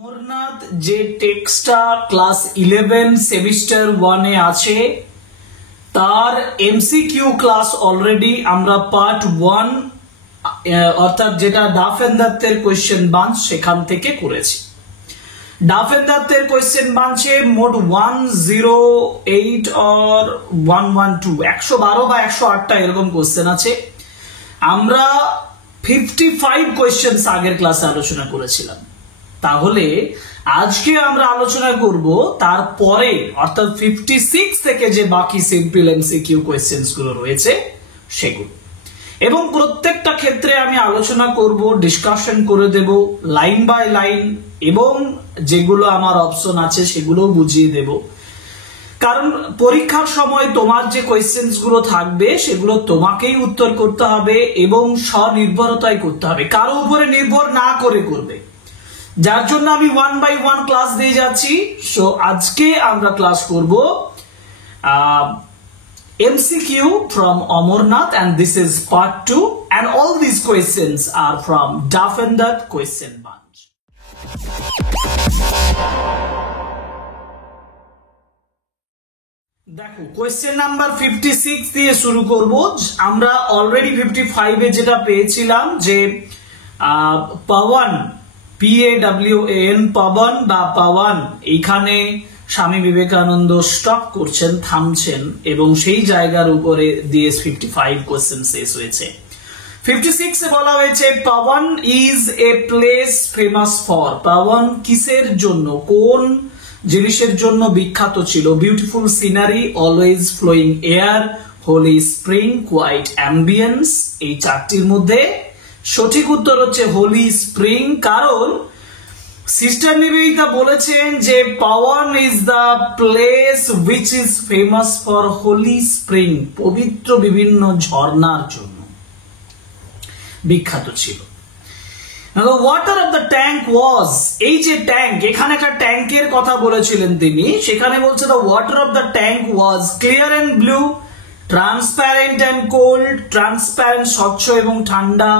অমরনাথ যে টেক্সটটা class 11 semester 1 এ আছে তার এমসিকিউ ক্লাস অলরেডি আমরা পার্ট 1 অর্থাৎ যেটা ডাফ এন্ড দাত্তের কোশ্চেন বাঞ্চ সেখান থেকে করেছি। ডাফ এন্ড দাত্তের কোশ্চেন বাঞ্চে মোট 108 অর 112 112 বা 108টা এরকম কোশ্চেন আছে। আমরা 55 কোশ্চেনস আগের ক্লাসে আলোচনা করেছিলাম। তাহলে আজকে আমরা আলোচনা করব তারপরে অর্থাৎ 56 থেকে যে বাকি সিম্পল এমসিকিউ কোশ্চেনস গুলো রয়েছে সেগুলো, এবং প্রত্যেকটা ক্ষেত্রে আমি আলোচনা করব, ডিসকাশন করে দেব লাইন বাই লাইন, এবং যেগুলো আমার অপশন আছে সেগুলো বুঝিয়ে দেব। কারণ পরীক্ষার সময় তোমার যে কোয়েশ্চেন্স গুলো থাকবে সেগুলো তোমাকেই উত্তর করতে হবে এবং স্বনির্ভরতায় করতে হবে, কারো উপরে নির্ভর না করে করবে। যার জন্য আমি 1 বাই 1 ক্লাস দিয়ে যাচ্ছি। সো আজকে আমরা ক্লাস করব MCQ from Amarnath, and this is part 2, and all these questions are from Duff and Duck question bunch. দেখো কোয়েশ্চেন নাম্বার 56 দিয়ে শুরু করব। আমরা অলরেডি 55 এ যেটা পেয়েছিলাম যে পাওয়ান, PAWAN, পাবন বা পাওয়ান, এইখানে স্বামী বিবেকানন্দ স্টপ করছেন, থামছেন, এবং সেই জায়গার উপরে দিয়ে 55 কোশ্চেন শেষ হয়েছে। 56 এ বলা হয়েছে Pawan is a place famous for. Pawan কিসের জন্য, কোন জিনিসের জন্য বিখ্যাত ছিল? Beautiful scenery, always flowing air, holy spring, quiet ambience. এই চারটির মধ্যে সঠিক উত্তর হচ্ছে হোলি স্প্রিং, কারণ সিস্টার নিবেদিতা বলেছেন যে Pawan is the place which is famous for holy spring, পবিত্র বিভিন্ন ঝর্ণার জন্য বিখ্যাত ছিল। Water of the tank was, এই যে ট্যাঙ্ক, এখানে একটা ট্যাঙ্কের কথা বলেছিলেন তিনি, সেখানে বলছে the water of the tank was clear and blue, transparent and cold, transparent স্বচ্ছ এবং ঠান্ডা,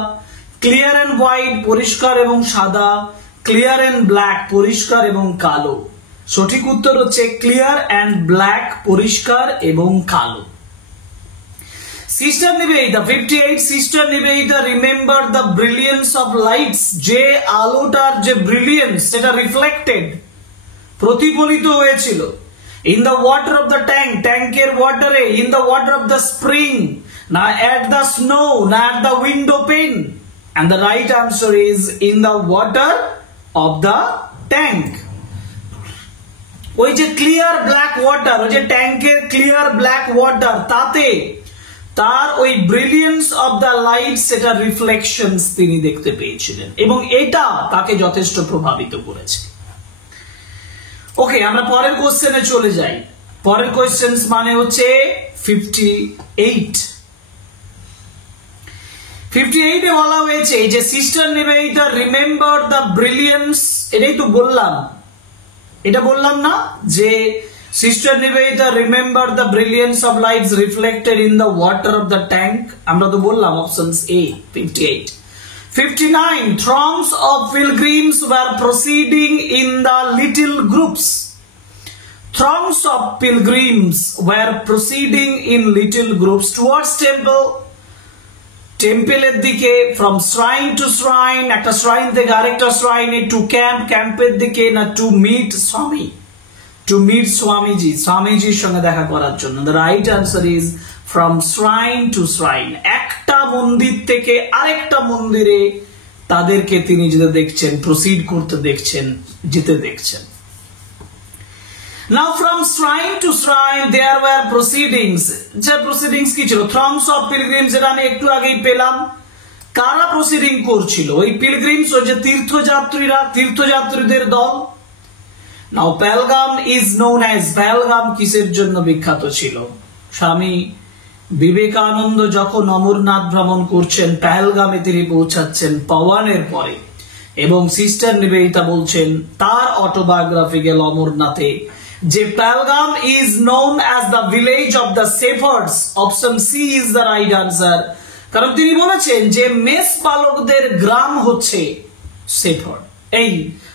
ক্লিয়ার এন্ড হোয়াইট পরিষ্কার এবং সাদা, ক্লিয়ার এন্ড ব্ল্যাক পরিষ্কার এবং কালো। সঠিক উত্তর হচ্ছে ক্লিয়ার এন্ড ব্ল্যাক পরিষ্কার এবং কালো। Sister Nivedita 58, sister Nivedita remember the brilliance of lights, যে আলোটার যে ব্রিলিয়েন্স সেটা রিফ্লেক্টেড, প্রতিফলিত হয়েছিল। In the water of the tank, ট্যাঙ্কের ওয়াটারে, in the water of the spring, না এট দ্য স্নো, না at the window pane, and the right answer is in the water of the tank. ওই যে clear black water, ওই যে ট্যাঙ্কের clear black water, তাতে তার ওই ব্রিলিয়েন্স অফ দ্য লাইট, সেটা রিফ্লেকশনস তিনি দেখতে পেয়েছিলেন, এবং এটা তাকে যথেষ্ট প্রভাবিত করেছে। ওকে, আমরা পরের কোশ্চেনে চলে যাই। পরের কোশ্চেন মানে হচ্ছে 58। 58 এ বলা হয়েছে যে sister Nivedita remember the brilliance, এটাই তো বললাম, এটা বললাম না যে sister Nivedita remember the brilliance of lights reflected in the water of the tank, আমরা তো বললাম options A 58। 59 throngs of pilgrims were proceeding in the little groups. Throngs of pilgrims were proceeding in little groups towards temple, টেম্পলের দিকে, from shrine to shrine, একটা shrine থেকে আরেকটা শ্রাইনে, to camp, ক্যাম্পের দিকে, না to meet Swami, to meet Swamiji, স্বামীজির সঙ্গে দেখা করার জন্য। The right answer is from shrine to shrine, একটা মন্দির থেকে আরেকটা মন্দিরে তাদেরকে তিনি যেতে দেখছেন, প্রসিড করতে দেখছেন, যেতে দেখছেন। Now from shrine to shrine there were proceedings. যে proceedings কি ছিল? Throngs of pilgrims, যেটা আমি একটু আগেই পেলাম। কারা প্রসিডিং করছিল? ওই পিলগ্রিমস, ওই যে তীর্থযাত্রীরা, তীর্থযাত্রীদের দল। Now Pahalgam is known as, Pahalgam কিসের জন্য বিখ্যাত ছিল? স্বামী বিবেকানন্দ যখন অমরনাথ ভ্রমণ করছেন, পাহেলগামে তিনি পৌঁছাচ্ছেন পাওয়ানের পরে, এবং সিস্টার নিবেদিতা বলছেন তার অটোবায়োগ্রাফিক্যাল অমরনাথে যে Pahalgam is known as the village of the shepherds. Option C is the right answer. কারণ তিনি বলেছেন যে মেষ পালকদের গ্রাম হচ্ছে শেফার্ড। এই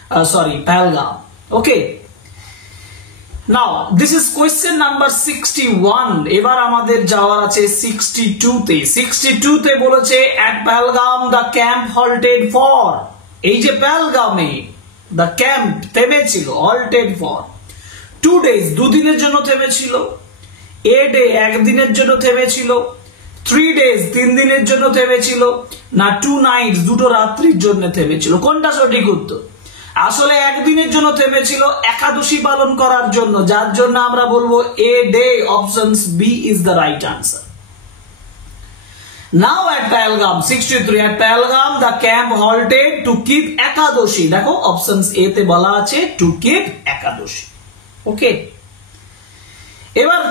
Pahalgam. Okay. Now this is question number 61. এবার আমাদের যাওয়ার আছে 62 তে। 62 তে বলেছে at Pahalgam the camp halted for, এই যে পাহালগামে the camp থেমেছিল, halted for 2 days, 2 দিনের জন্য থেমেছিল, a day, 1 দিনের জন্য থেমেছিল, 3 days, 3 দিনের জন্য থেমেছিল, না 2 nights, 2 রাত্রির জন্য থেমেছিল। কোনটা সঠিক উত্তর? আসলে 1 দিনের জন্য থেমেছিল একাদশী পালন করার জন্য, যার জন্য আমরা বলবো a day, options B is the right answer. Now at Pahalgam, 63, at Pahalgam the camp halted to keep একাদশী, দেখো options A তে বলা আছে to keep একাদশী। ওকে, এবার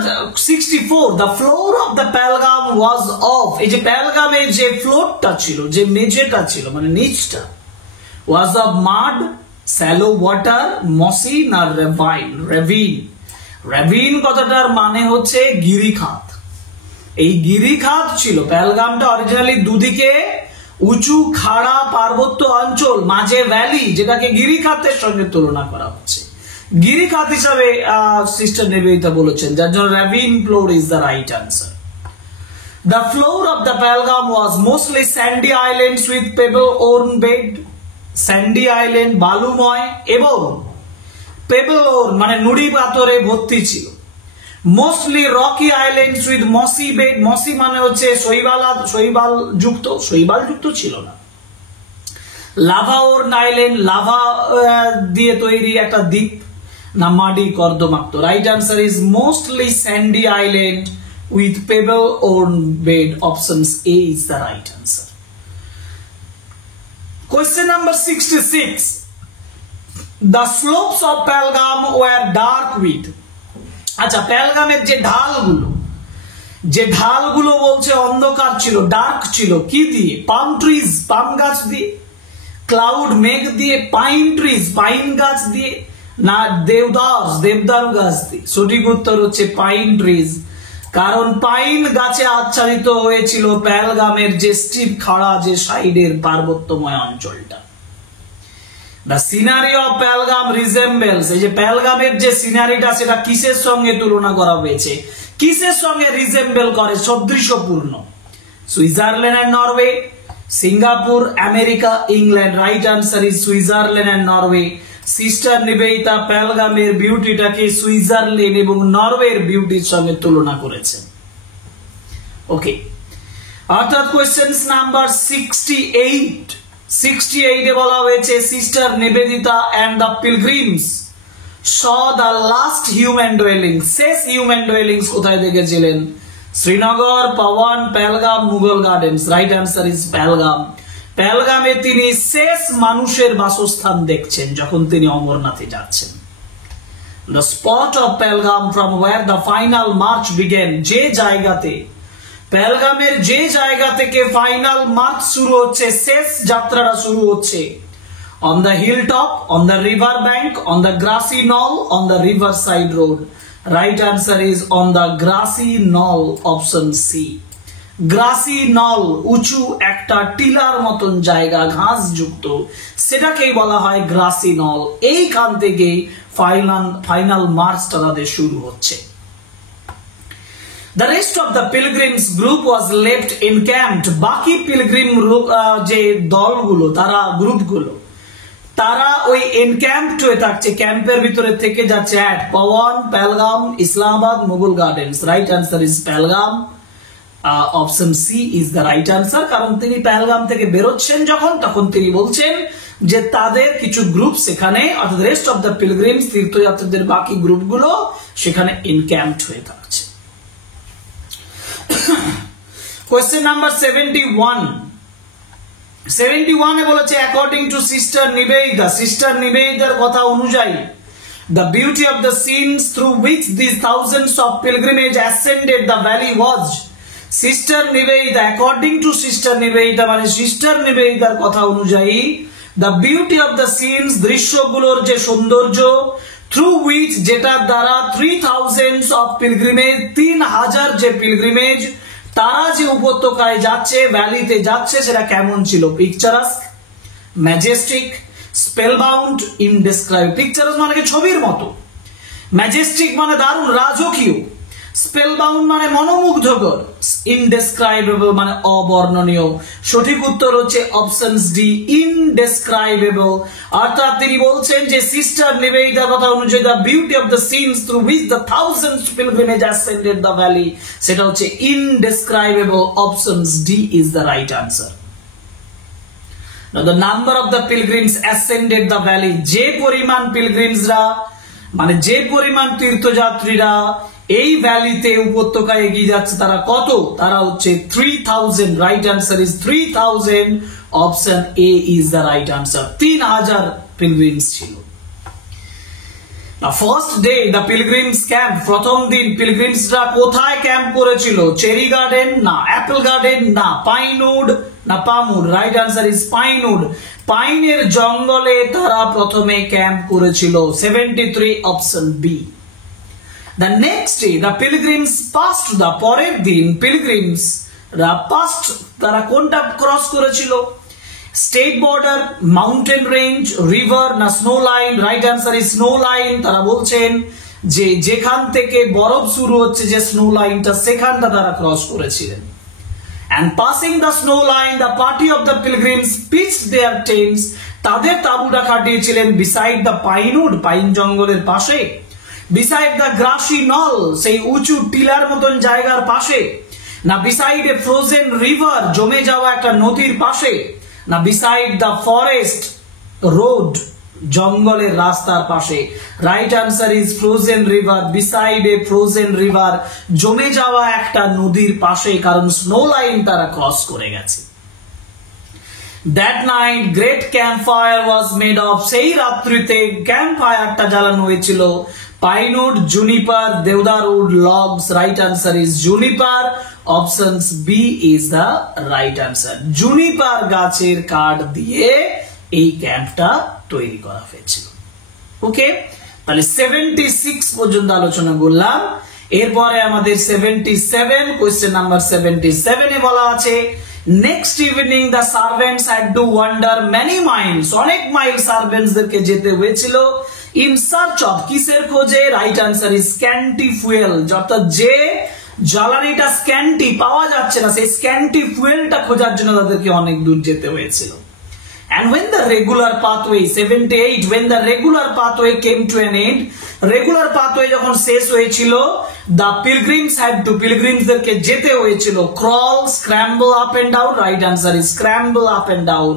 64, the floor of the Pahalgam was off, এই যে পাহালগামের যে ফ্লোরটা ছিল, যে মেঝেটা ছিল, মানে নিচটা, was of mud, shallow water, mossy না ravine। ravine কথাটার মানে হচ্ছে গিরিখাত। এই গিরিখাত ছিল, পাহালগামটা অরিজিনালি দুদিকে উঁচু খাড়া পার্বত্য অঞ্চল, মাঝে ভ্যালি, যেটাকে গিরিখাতের সঙ্গে তুলনা করা হচ্ছে। গিরিখাত হিসাবে সিস্টার নিবেদিতা বলেছেন, যার জন্য ravine floor is the right answer. The floor of the Pahalgam was mostly sandy islands with pebble-worn bed, sandy island বালুময় এবং pebble-worn মানে নুড়ি পাথরে ভর্তি ছিল। Mostly rocky islands with mossy bed, mossy মানে হচ্ছে শৈবাল যুক্ত ছিল না। lava-worn island, লাভা দিয়ে তৈরি একটা দ্বীপ, না মাটি কর্দমাক্ত। Right answer is mostly sandy island with pebble-worn bed, options A is the right answer. Question number 66. The slopes of Pahalgam were dark with, আচ্ছা পাহালগামের যে ঢালগুলো বলছে অন্ধকার ছিল, ডার্ক ছিল, কি দিয়ে? পাম ট্রিজ, পাম গাছ দিয়ে, ক্লাউড মেঘ দিয়ে, পাইন ট্রিজ, পাইন গাছ দিয়ে, না দেবদারু গাছ দিয়ে? সঠিক উত্তর হচ্ছে পাইন ট্রিজ, কারণ পাইন গাছে আচ্ছাদিত হয়েছিল পাহালগামের যে স্টিপ খাড়া যে সাইডের পার্বত্যময় অঞ্চলটা। The scenery of Pahalgam resembles, এই যে পাহালগামের যে সিনারিটা সেটা কিসের সঙ্গে তুলনা করা হয়েছে? কিসের সঙ্গে রিজেম্বল করে, সদৃশপূর্ণ? Switzerland and Norway, Singapore, America, England. Right answer is Switzerland and Norway. Sister Nivedita পাহালগামের বিউটিটাকে সুইজারল্যান্ড এবং নরওয়ের বিউটির সঙ্গে তুলনা করেছেন। ওকে, অর্থাৎ কোয়েশ্চেন্স নাম্বার 68 এ বলা হয়েছে sister Nivedita and the pilgrims saw the last human dwelling, শেষ হিউম্যান ডুয়েলিংস কোথায় দেখেছিলেন? Srinagar, Pawan, Pahalgam, Mughal gardens. Right answer is Pahalgam. পাহালগামে তিনি শেষ মানুষের বাসস্থান দেখছেন যখন তিনি অমরনাথে যাচ্ছেন। The spot of Pahalgam from where the final march began, যে জায়গাতে পাহালগামের যে জায়গা থেকে ফাইনাল মার্চ শুরু হচ্ছে, শেষ যাত্রাটা শুরু হচ্ছে, on the hilltop, on the river bank, on the grassy knoll, on the riverside road. Right answer is on the grassy knoll, option C. Grassy knoll, উঁচু একটা টিলার মতন জায়গা, ঘাস যুক্ত, সেটাকেই বলা হয় grassy knoll। এইখান থেকে ফাইনাল মার্চটা তাদের শুরু হচ্ছে। The rest of the pilgrims group was left encamped, বাকি পিলগ্রিম যে দলগুলো, তারা গ্রুপগুলো, তারা ওই এনক্যাম্পড হয়ে থাকছে, ক্যাম্পের ভিতরে থেকে যাচ্ছে at Pawan, Pahalgam, Islamabad, Mughal gardens. Right answer is Pahalgam, option C is the right answer. কারণ তিনি পাহালগাম থেকে বেরোচ্ছেন যখন, তখন তিনি বলছেন যে তাদের কিছু গ্রুপ সেখানে, অর্থাৎ রেস্ট অফ দ্য পিলগ্রিমস, তীর্থযাত্রীদের বাকি গ্রুপগুলো সেখানে এনক্যাম্পড হয়ে থাকছে। কোয়েশ্চেন নাম্বার 71 এ বলেছে according to sister Nivedita, sister নিবেদিতার কথা অনুযায়ী, the beauty of the scenes through which these thousands of pilgrimage ascended the valley was, sister Nivedita, according to sister Nivedita মানে সিস্টার নিবেদিতার কথা অনুযায়ী, the beauty of the scenes, দৃশ্যগুলোর যে সৌন্দর্য, through which যেটার দ্বারা 3000 of pilgrimage, 3000 যে পিলগ্রিমেজ, তারা যে উপত্যকায় যাচ্ছে, ভ্যালিতে যাচ্ছে, সেটা কেমন ছিল? পিকচারাস্ক, ম্যাজেস্টিক, স্পেলবাউন্ড, ইনডেসক্রাইব, পিকচারাস মানে ছবির মতো, ম্যাজেস্টিক মানে দারুণ রাজকীয়, স্পেলবাউন্ড মানে মনোমুগ্ধকর, ইনডেসক্রাইবেবল মানে অবর্ণনীয়। সঠিক উত্তর হচ্ছে অপশন ডি, ইনডেসক্রাইবেবল। অর্থাৎ তিনি বলছেন যে সিস্টার নিবেদিতার কথা অনুযায়ী the beauty of the scenes through which the thousands pilgrimage ascended the valley, সেটা হচ্ছে indescribable. Option D is the right answer. Now the number of the pilgrims ascended the valley, যে পরিমাণ পিলগ্রিমসরা মানে যে পরিমাণ তীর্থযাত্রীরা এই ভ্যালিতে উপত্যকায় এগিয়ে যাচ্ছে তারা কত? তারা হচ্ছে 3000। Right answer is 3000। Option A is the right answer. 3000 pilgrims ছিল। First day the pilgrims camp, প্রথম দিন পিলগ্রিমসরা কোথায় ক্যাম্প করেছিল? চেরি গার্ডেন না, অ্যাপল গার্ডেন না, পাইনউড না, palmwood? Right answer is pinewood. পাইনের জঙ্গলে তারা প্রথমে ক্যাম্প করেছিল। 73 option B. The next day the pilgrims passed, the পরের দিন পিলগ্রিমস রা passed, তারা কোনটা ক্রস করেছিল? State border, mountain range, river না snow line? Right answer is snow line. তারা বলছেন যে যেখান থেকে বরফ শুরু হচ্ছে যে স্নো লাইনটা, সেখানটা তারা ক্রস করেছিলেন। And passing the snow line, the party of the pilgrims pitched their tents, তাদের তাঁবুটা খাটিয়েছিলেন beside the pinewood, পাইন জঙ্গলের পাশে, beside the grassy knoll, সেই উঁচু টিলার মতন জায়গার পাশে, না beside a frozen river, জমে যাওয়া একটা নদীর পাশে, না beside the forest road, জঙ্গলের রাস্তার পাশে? Right answer is frozen river, beside a frozen river, জমে যাওয়া একটা নদীর পাশে, কারণ স্নো লাইন তারা ক্রস করে গেছে। That night great camp fire was made of, সেই রাত্রিতে ক্যাম্প ফায়ারটা জ্বালানো হয়েছিল pinewood, juniper, deodar wood, logs? Right answer is juniper. Option B is the right answer. Juniper গাছের কাঠ দিয়ে এই ক্যাম্পটা তৈরি করা হয়েছিল। ওকে, তাহলে 76 পর্যন্ত আলোচনা করলাম। এরপরে আমাদের 77, কোয়েশ্চেন নাম্বার 77 এ বলা আছে next evening the servants had to wonder many Miles, অনেক মাইল সার্ভেন্টসদেরকে যেতে হয়েছিল ইন সার্চ অফ, কিসের খোঁজে? Right answer is scanty fuel, অর্থাৎ যে জ্বালানিটা স্ক্যান্টি পাওয়া যাচ্ছে না, সেই স্ক্যান্টি ফুয়েলটা খোঁজার জন্য তাদেরকে অনেক দূর যেতে হয়েছিল। And when the regular pathway, 78, when the regular pathway came to an end, regular pathway যখন শেষ হয়েছিল, the pilgrims had to, পিলগ্রিমসদেরকে যেতে হয়েছিল crawl, scramble up and down? Right answer is scramble up and down,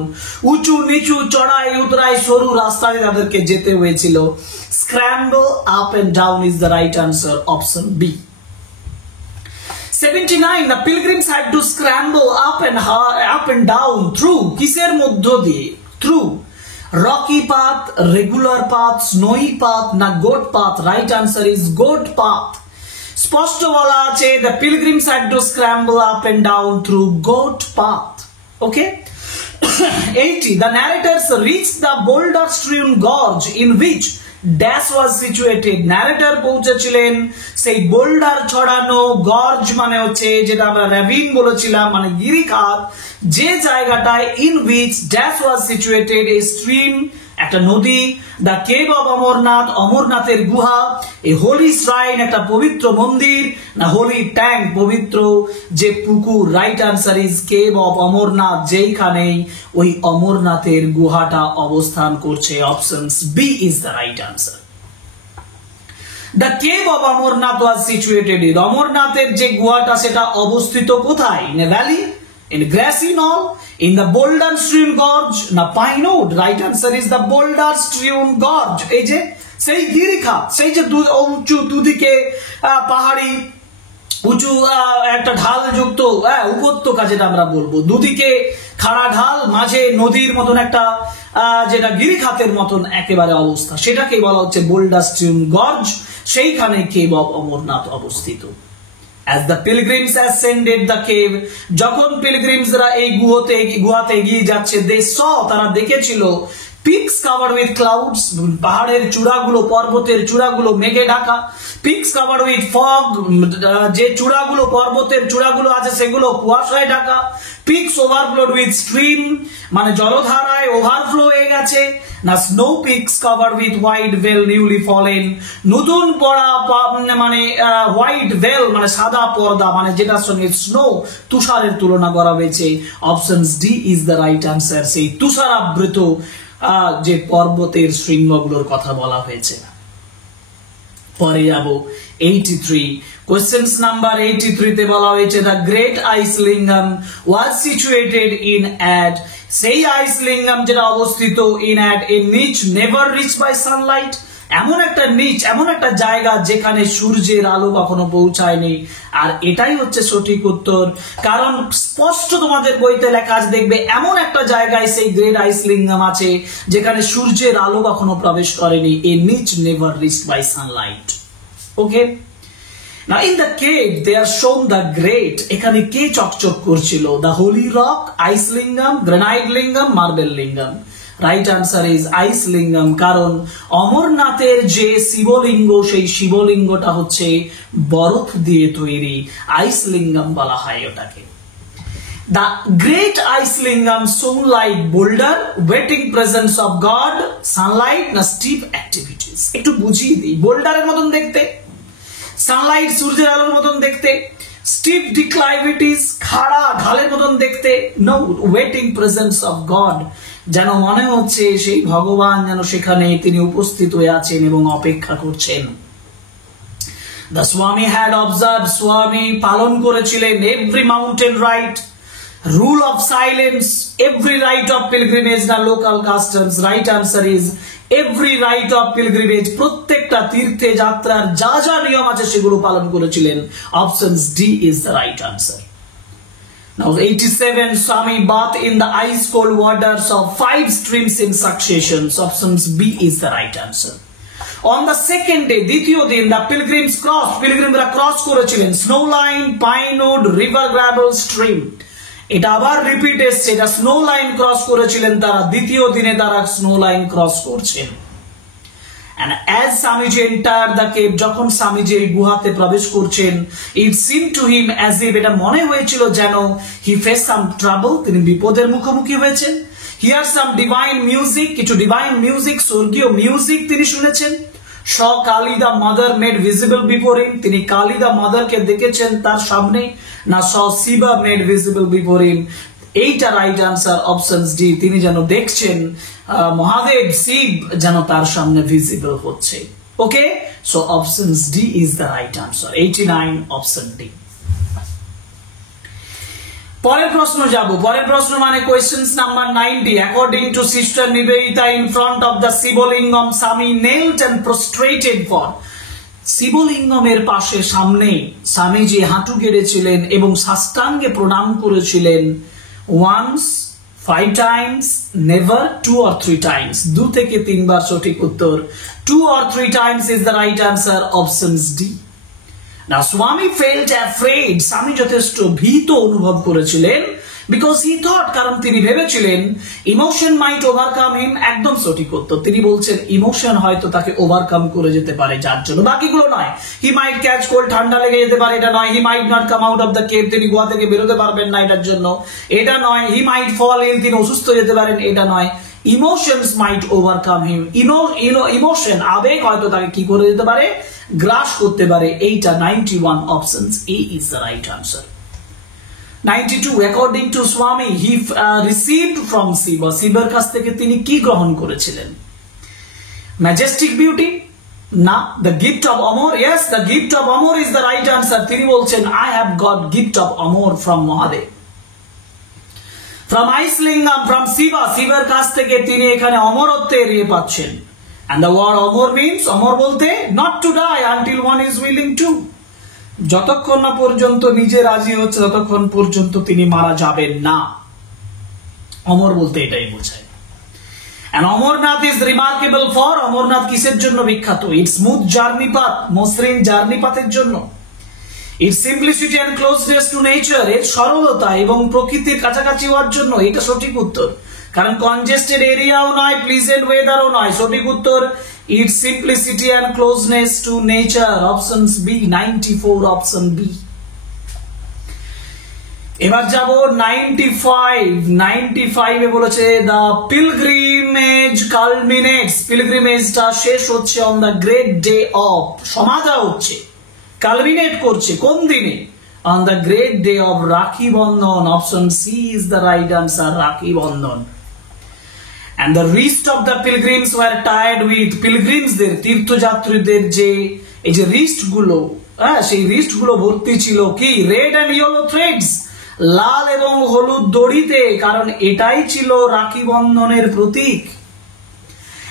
উঁচু নিচু চড়াই উতরাই সরু রাস্তায় তাদেরকে যেতে হয়েছিল। scramble up and down is the right answer, option B. 79, the pilgrims had to scramble up and down through, কিসের মধ্য দিয়ে? through rocky path, regular path, snowy path না goat path? right answer is goat path. স্পষ্ট বলা আছে the pilgrims had to scramble up and down through goat path. okay. 80, the narrators reached the boulder strewn gorge in which dash was situated, narrator পৌঁছেছিলেন সেই boulder ছড়ানো, gorge মানে হচ্ছে যেটা আমরা র্যাভিন বলেছিলাম মানে গিরিখাত, যে জায়গাটায় in which dash was situated a stream, একটা নদী, দ্য কেভ অফ অমরনাথ, অমরনাথের গুহা, এ হোলি শ্রাইন, একটা পবিত্র মন্দির, না হোলি ট্যাঙ্ক, পবিত্র যে পুকুর? Right answer is cave of Amarnath, যেইখানে ওই অমরনাথের গুহাটা অবস্থান করছে। Option B is the right answer. The cave of Amarnath was situated in, অমরনাথের যে গুহাটা সেটা অবস্থিত কোথায়? In a valley, in grassy knoll, in the boulder strewn gorge না pinewood? right answer is the boulder strewn gorge, এই যে সেই গিরিখাত, সেই যে উঁচু দুদিকে পাহাড়ি উঁচু একটা ঢাল যুক্ত উপত্যকা, যেটা আমরা বলবো দুদিকে খাড়া ঢাল, মাঝে নদীর মতন একটা যেটা গিরিখাতের মতন একেবারে অবস্থা, সেটাকে বলা হচ্ছে বোল্ডার স্ট্রিম গর্জ, সেইখানে কেভ অফ অমরনাথ অবস্থিত। As the pilgrims ascended the cave, যখন পিলগ্রিমসরা এই গুহাতে এগিয়ে যাচ্ছে, they saw, তারা দেখেছিল পিকস কাভার্ড উইথ ক্লাউডস, পাহাড়ের চূড়াগুলো, পর্বতের চূড়াগুলো মেঘে ঢাকা। পিকস কাভার্ড উইথ ফগ, যে চূড়াগুলো, পর্বতের চূড়াগুলো আছে সেগুলো কুয়াশায় ঢাকা। পিকস ওভারফ্লোড উইথ স্ট্রিম, মানে জলধারায় ওভারফ্লো হয়ে গেছে। না snow peaks covered with white veil newly fallen, নতুন পড়া মানে হোয়াইট ভেল মানে সাদা পর্দা, মানে যেটার সঙ্গে স্নো তুষারের তুলনা করা হয়েছে। Option D is the right answer, সেই তুষারাবৃত যে পর্বতের শৃঙ্গগুলোর কথা বলা হয়েছে। পরে যাব 83, কোশ্চেন্স নাম্বার 83 তে বলা হয়েছে the great আইসলিঙ্গম was situated in at, সেই আইসলিঙ্গম যেটা অবস্থিত in at a niche never rich by Sunlight, এমন একটা নিচ, এমন একটা জায়গা যেখানে সূর্যের আলো কখনো পৌঁছায়নি। আর এটাই হচ্ছে সঠিক উত্তর, কারণ স্পষ্ট তোমাদের বইতে লেখা আছে, দেখবে এমন একটা জায়গায় সেই গ্রেট আইসলিঙ্গম আছে যেখানে সূর্যের আলো কখনো প্রবেশ করেনি। A niche never reached by sunlight. Okay, now in the cave they are shown the great, এখানে কে চকচক করছিল? the holy rock, ice lingam, granite lingam, marble lingam। Right answer is ice lingam, কারণ অমরনাথের যে শিবলিঙ্গ, সেই শিবলিঙ্গটা হচ্ছে বরফ দিয়ে তৈরি, আইস লিঙ্গম বলা হয় ওটাকে। The great ice lingam shone like boulder, waiting presence of God, sunlight, না steep activities। একটু বুঝিয়ে দিই, বোল্ডারের মতন দেখতে, সানলাইট সূর্যের আলোর মতন দেখতে, স্টিপ ডিক্লাইভিটিস খাড়া ঢালের মতন দেখতে, no waiting presence of God, যেন মনে হচ্ছে সেই ভগবান যেন সেখানে তিনি উপস্থিত হয়ে আছেন এবং অপেক্ষা করছেন। The Swami had observed, স্বামী পালন করেছিলেন every mountain rite, rule of silence, every rite of pilgrimage, না local customs। right answer is every rite of pilgrimage, প্রত্যেকটা তীর্থে যাত্রার যা যা নিয়ম আছে সেগুলো পালন করেছিলেন। Option D is the right answer. Now 87, Swami bathed in the ice cold waters of 5 streams in succession. Option B is the right answer. On the second day, দ্বিতীয় দিন, the pilgrims crossed, পিলগ্রিমরা cross করেছিলেন snow line, pine wood, river gravel, stream. এটা আবার repeat এসছে, এটা snow line cross করেছিলেন তারা, দ্বিতীয় দিনে তারা স্নো লাইন ক্রস করছেন। And as Swamiji entered the cave, যখন স্বামীজি এই গুহাতে প্রবেশ করছেন, it seemed to him as if, এটা মনে হয়েছিল যেন he faced some trouble, তিনি বিপদের মুখোমুখি হয়েছেন। Hear some divine music, কিছু ডিভাইন মিউজিক, স্বর্গীয় মিউজিক তিনি শুনেছেন। Saw Kali the mother made visible before him, তিনি কালী দা মাদারকে দেখেছেন তার সামনে, না saw Shiva made visible before him। এইটা রাইট আনসার, অপশন ডি, তিনি যেন দেখছেন মহাদেব শিব যেন তার সামনে ভিজিবল হচ্ছে। Okay, so option D is the right answer. 89, option D. পরের প্রশ্ন যাব, পরের প্রশ্ন মানে questions number 90। According to sister Nivedita, in front of the Shivalingam Swami knelt and prostrated for, শিবলিঙ্গমের পাশে সামনে স্বামীজি হাঁটু গেড়েছিলেন এবং সাষ্টাঙ্গে প্রণাম করেছিলেন। once, 5 times, never, 2 or 3 times। 2 থেকে 3 বার সঠিক উত্তর। 2 or 3 times is the right answer, option D। Now Swami felt afraid, স্বামী যথেষ্ট ভীত অনুভব করেছিলেন, because he thought, কারণ তিনি ভেবেছিলেন ইমোশন might overcome him। একদম সঠিক উত্তর, তিনি বলছেন ইমোশন হয়তো তাকে ওভারকাম করে যেতে পারে, যার জন্য, বাকিগুলো নয়। he might catch cold, ঠান্ডা লেগে যেতে পারে, এটা নয়। he might not come out of the cave, তিনি গুহা থেকে বেরোতে পারবেন না, এটার জন্য, এটা নয়। he might fall ill, তিনি অসুস্থ যেতে পারেন, এটা নয়। Emotions might overcome him, emotion আবেগ হয়তো তাকে কি করে যেতে পারে, গ্রাস করতে পারে। এইটা 91, option A is the right answer. 92, according to স্বামী হি রিসিভড ফ্রম শিবা, শিবের কাছ থেকে তিনি কি গ্রহণ করেছিলেন? ম্যাজেস্টিক বিউটি, না the gift of Amar. Yes, the gift of Amar is the right answer. তিনি বলছেন I have got gift of Amar from Mahadev. From আইসলিঙ্গম, from Shiba, শিবের কাছ থেকে তিনি এখানে অমরত্বের ইয়ে পাচ্ছেন। and the word Amar means, অমর বলতে not to die until one is willing to, যতক্ষণ না পর্যন্ত নিজে রাজি হচ্ছে ততক্ষণ পর্যন্ত তিনি মারা যাবেন না। অমর বলতে এটাই বোঝায়। and Amarnath is remarkable for, Amarnath কিসের জন্য বিখ্যাত? its smooth journey path, মসৃণ জার্নি পাথের জন্য। its simplicity and closeness to nature, এর সরলতা এবং প্রকৃতির কাছাকাছি হওয়ার জন্য, এটা সঠিক উত্তর। কারণ কনজেস্টেড এরিয়াও নয়, প্লিজেন্ট ওয়েদারও নয়। সঠিক উত্তর it's simplicity and closeness to nature, options B 94, option B. এবার যাব 95 এ বলেছে দ্য পিলগ্রিমেজ কালমিনেটস, পিলগ্রিমেজটা শেষ হচ্ছে on the great day of, সমাধা হচ্ছে, কালমিনেট করছে কোন দিনে? On the great day of Rakhi Bandhan, option C is the right answer, Rakhi Bandhan. And the wrist of the pilgrims were tied with, পিলগ্রিমসদের তীর্থযাত্রীদের যে এই যে রিস্ট গুলো, সেই রিস্ট গুলো ভর্তি ছিল কি? রেড অ্যান্ড ইয়েলো থ্রেডস, লাল এবং হলুদ দড়িতে, কারণ এটাই ছিল রাখি বন্ধনের প্রতীক।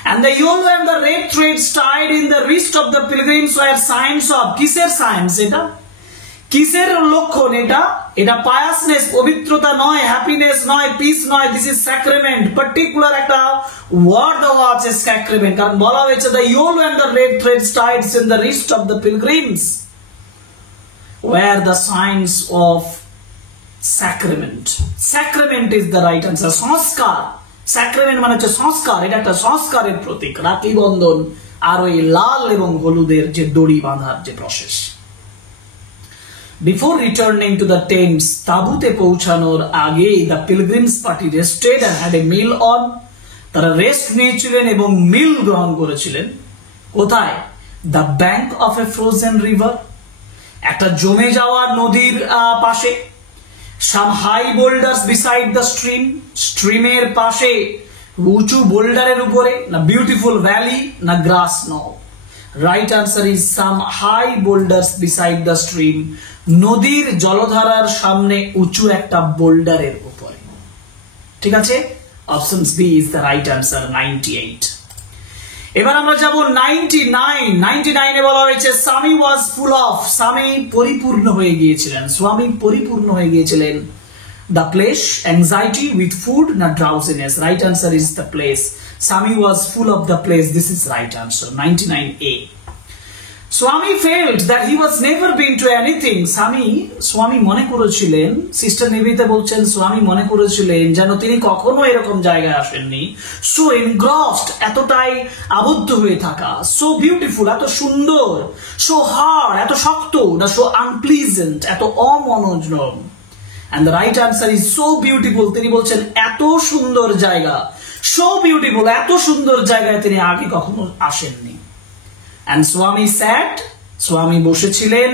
And the yellow and the red threads tied in the wrist of the pilgrims were signs of, কিসের সাইন্স এটা? কিসের লক্ষণ এটা? এটা পায়াসনেস, পবিত্রতা নয়, হ্যাপিনেস নয়, পিস নয়, দিস ইজ স্যাক্রামেন্ট। পার্টিকুলার একটা ওয়ার্ড দেওয়া আছে স্যাক্রামেন্ট, কারণ বলা হয়েছে the yellow and the red threads tied in the wrist of the pilgrims were the signs of sacrament. Sacrament is the right answer. সংস্কার, sacrament মানে হচ্ছে সংস্কার, এটা একটা সংস্কারের প্রতীক, রাখি বন্ধন আর ওই লাল এবং হলুদের যে দড়ি বাঁধার যে process. Before returning to the tents, তাঁবুতে পৌঁছানোর আগে the pilgrims party rested and had a meal on, তারা রেস্ট নিয়েছিলেন এবং মিল গ্রহণ করেছিলেন কোথায়? The bank of a frozen river, একটা জমে যাওয়া নদীর পাশে। Some high boulders beside the stream, স্ট্রিমের পাশে উঁচু বোল্ডারের উপরে, না বিউটিফুল ভ্যালি, না গ্রাস নও। Right answer is some high boulders beside the stream, নদীর জলধারার সামনে উঁচু একটা বোল্ডারের উপরে। ঠিক আছে, option B is the right answer, 98। এবার আমরা যাব 99 এ বলা হয়েছে স্বামী ওয়াজ ফুল অফ, স্বামী পরিপূর্ণ হয়ে গিয়েছিলেন, স্বামী পরিপূর্ণ হয়ে গিয়েছিলেন। The place, anxiety with food, না drowsiness? Right answer is the place, Swami was full of the place, this is right answer, 99A। Swami felt that he was never been to anything, স্বামী মনে করেছিলেন, সিস্টার নিবেদিতা বলছেন স্বামী মনে করেছিলেন যেন তিনি কখনো এরকম জায়গায় আসেননি। সো এনগ্রসড, এতটাই আবদ্ধ হয়ে থাকা, সো বিউটিফুল, এত সুন্দর, সো হার্ড, এত শক্ত, না সো আনপ্লিজেন্ট, এত অমনোযোগ। and the right answer is so beautiful, তিনি বলছেন এত সুন্দর জায়গা, so beautiful, এত সুন্দর জায়গায় তিনি আগে কখনো আসেননি। And Swami sat, Swami বসেছিলেন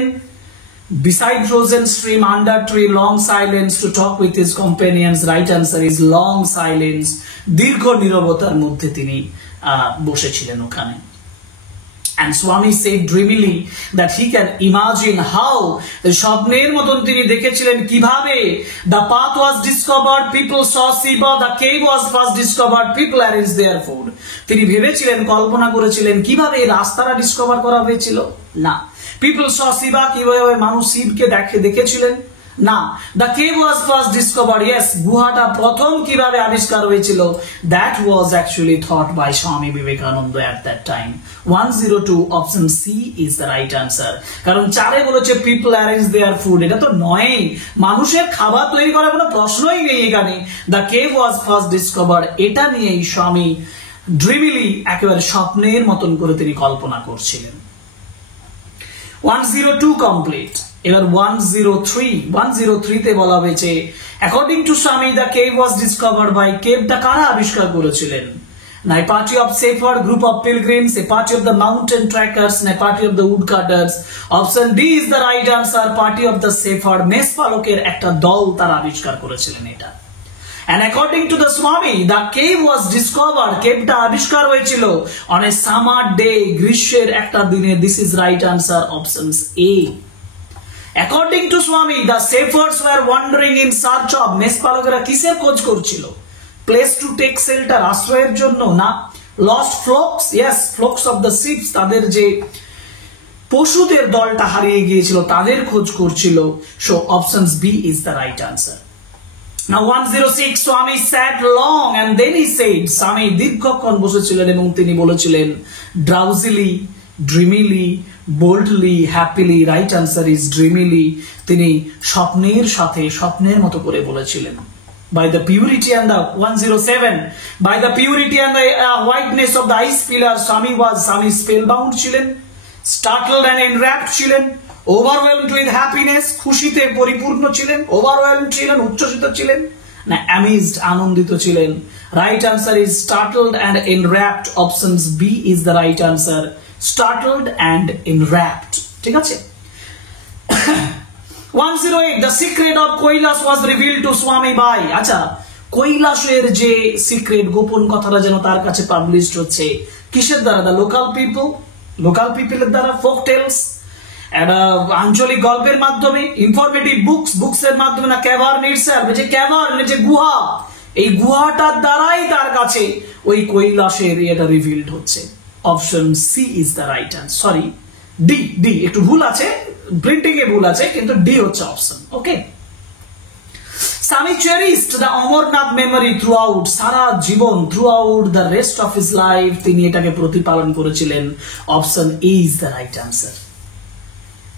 beside frozen stream under tree, long silence to talk with his companions. Right answer is long silence, দীর্ঘ নীরবতার মধ্যে তিনি বসেছিলেন ওখানে। And Swami said dreamily that he can imagine how, স্বপ্নের মতন তিনি দেখেছিলেন কিভাবে the path was discovered, people saw Shiva, the cave was first discovered, people arranged their food. তিনি ভেবেছিলেন, কল্পনা করেছিলেন কিভাবে এই রাস্তাটা ডিসকভার করা হয়েছিল? না। people saw Shiva, কিভাবে মানুষ শিবকে দেখেছিলেন? না। the cave was first discovered, yes, গুহাটা প্রথম কিভাবে আবিষ্কার হয়েছিল? that was actually thought by Swami Vivekananda at that time. 102, option C is the right answer, কারণ 4 বলেছে people arrange their food, এটা তো নয়, মানুষের খাবার তৈরি করার কোনো প্রশ্নই নেই এখানে। the cave was first discovered, এটা নিয়েই স্বামী ড্রিমিলি, একেবারে স্বপ্নের মতন করে তিনি কল্পনা করছিলেন। 102 কমপ্লিট। এবার 103 তে বলা হয়েছে according to Swami the cave was discovered by, কেভটা কারা আবিষ্কার করেছিলেন? না a party of shepherd, group of pilgrims, a party of the mountain trekkers, না party of the wood cutters? Option D is the right answer, party of the shepherd, মেষপালকের একটা দল তারা আবিষ্কার করেছিলেন এটা। And according to the Swami, the cave was discovered, কেভটা আবিষ্কার হয়েছিল on a summer day, গ্রীষ্মের একটা দিনে, this is right answer, options A. According to Swami, the shepherds were wandering in search of, মেষপালকেরা কিসের খোঁজ করছিল? place to take shelter, আশ্রয়ের জন্য, না lost flocks, yes, flocks of the sheep, তাদের যে পশুদের দলটা হারিয়ে গিয়েছিল তাদের খোঁজ করছিল। so options B is the right answer. Now 106, Swami sat long and then he said, স্বামী দীর্ঘক্ষণ বসেছিলেন এবং তিনি বলেছিলেন drowsily, dreamily, boldly, happily. Right answer is dreamily, তিনি স্বপ্নের সাথে স্বপ্নের মতো করে বলেছিলেন। by the purity and the 107 by the purity and the whiteness of the ice pillar Swami spellbound ছিলেন, startled and enwrapped ছিলেন, overwhelmed with happiness খুশিতে পরিপূর্ণ ছিলেন, overwhelmed ছিলেন, উচ্ছ্বসিত ছিলেন না amazed আনন্দিত ছিলেন? Right answer is startled and enwrapped. Options B is the right answer, startled and enwrapped. ঠিক আছে? 108 the secret of Kailash was revealed to Swami by আচ্ছা কৈলাসের যে সিক্রেট গোপন কথাটা যেন তার কাছে পাবলিশড হচ্ছে কিসের দ্বারা? the local people এর দ্বারা, folk tales, আঞ্চলিক গল্পের মাধ্যমে, ইনফরমেটিভ বুকস এর মাধ্যমে, না ক্যাভার্ন ইটসেলফ, যে ক্যাভার্ন যে গুহা, এই গুহাটার দ্বারাই তার কাছে ওই কৈলাসের এটা রিভিলড হচ্ছে? Option C is the right answer, sorry D একটু ভুল আছে, প্রিন্টিং এ ভুল আছে, কিন্তু ডি হচ্ছে option. Okay, Swami cherished the Amarnath memory throughout, সারা জীবন, throughout the rest of his life তিনি এটাকে প্রতিপালন করেছিলেন। Option A is the right answer.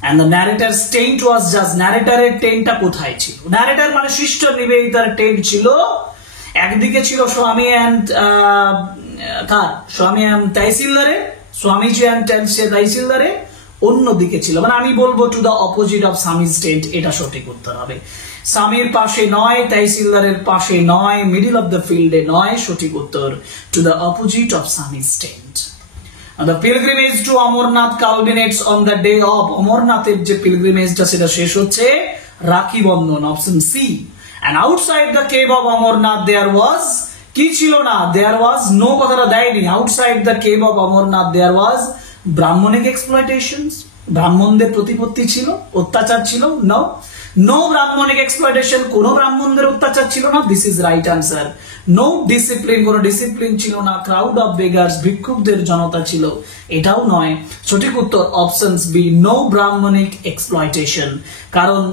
And the narrator's tent was just, narrator's টেন্টটা কোথায় ছিল? narrator মানে শিষ্ট নিবেদিতার টেন্ট ছিল, একদিকে ছিল স্বামী এন্ড স্বামী এন্ড তহসিলদারে, স্বামীজি এন্ড তহসিলদারে, অন্যদিকে ছিল, মানে আমি বলবো two the opposite of Swami's tent, এটা সঠিক উত্তর হবে। স্বামীর পাশে নয়, তহসিলদারের পাশে নয়, মিডল অফ দ্য ফিল্ডে নয়, সঠিক উত্তর to the opposite of Swami's tent. The pilgrimage to Amarnath culminates on the day of, অমরনাথের যে পিলগ্রিমেজটা সেটা শেষ হচ্ছে Rakhi Bandhan, option C. And outside the cave of Amarnath there was, কি ছিল না? There was no কথাটা দেয়নি। outside the cave of Amarnath there was ব্রাহ্মণিক exploitations, ব্রাহ্মণদের প্রতিপত্তি ছিল, অত্যাচার ছিল? no ব্রাহ্মণিক exploitation, কোন ব্রাহ্মণদের অত্যাচার ছিল না। This is right answer. no discipline, কোন ডিসিপ্লিন ছিল না। ক্রাউড অফ বেগার্স, ভিক্ষুকদের জনতা ছিল, এটাও নয়। সঠিক উত্তর options B, no Brahmanic exploitation. কারণ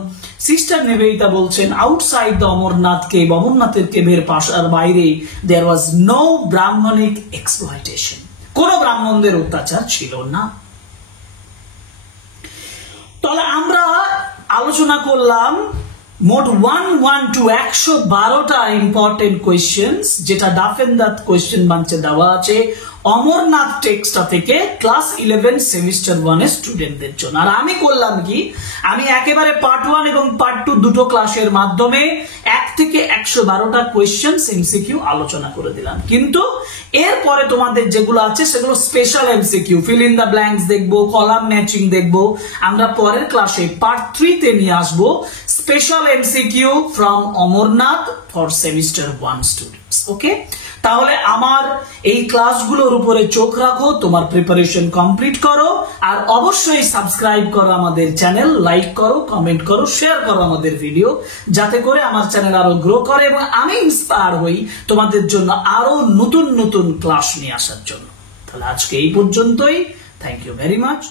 সিস্টার নিবেদিতা বলছেন আউটসাইড দ্য অমরনাথ কেভ, অমরনাথের কেভের পাশার বাইরে দেয়ার ওয়াজ নো ব্রাহ্মণিক এক্সপ্লয়টেশন, কোন ব্রাহ্মণদের অত্যাচার ছিল না। তাহলে আমরা আলোচনা করলাম মোট 112টা ইম্পর্টেন্ট কোয়েশ্চেন্স, যেটা ডাফেন্দাত কোয়েশ্চেন বাঞ্চে দেওয়া আছে অমরনাথ টেক্সটটা থেকে ক্লাস 11 সেমিস্টার 1 এর স্টুডেন্টদের জন্য। আর আমি করলাম কি, আমি একেবারে পার্ট 1 এবং পার্ট 2 দুটো ক্লাসের মাধ্যমে 1 থেকে 112টা কোয়েশ্চেন এমসিকিউ আলোচনা করে দিলাম। কিন্তু এরপরে তোমাদের যেগুলো আছে সেগুলো special MCQ, fill in the blanks দেখবো, কলাম ম্যাচিং দেখবো। আমরা পরের ক্লাসে পার্ট 3 তে নিয়ে আসবো special MCQ from Amarnath for semester 1 students. Okay, তাহলে আমার এই ক্লাসগুলোর উপরে চোখ রাখো, তোমার প্রিপারেশন কমপ্লিট করো, আর অবশ্যই সাবস্ক্রাইব করো আমাদের চ্যানেল, লাইক করো, কমেন্ট করো, শেয়ার করো আমাদের ভিডিও, যাতে করে আমার চ্যানেল আরো গ্রো করে এবং আমি ইন্সপায়ার হই তোমাদের জন্য আরো নতুন নতুন ক্লাস নিয়ে আসার জন্য। তাহলে আজকে এই পর্যন্তই। Thank you very much.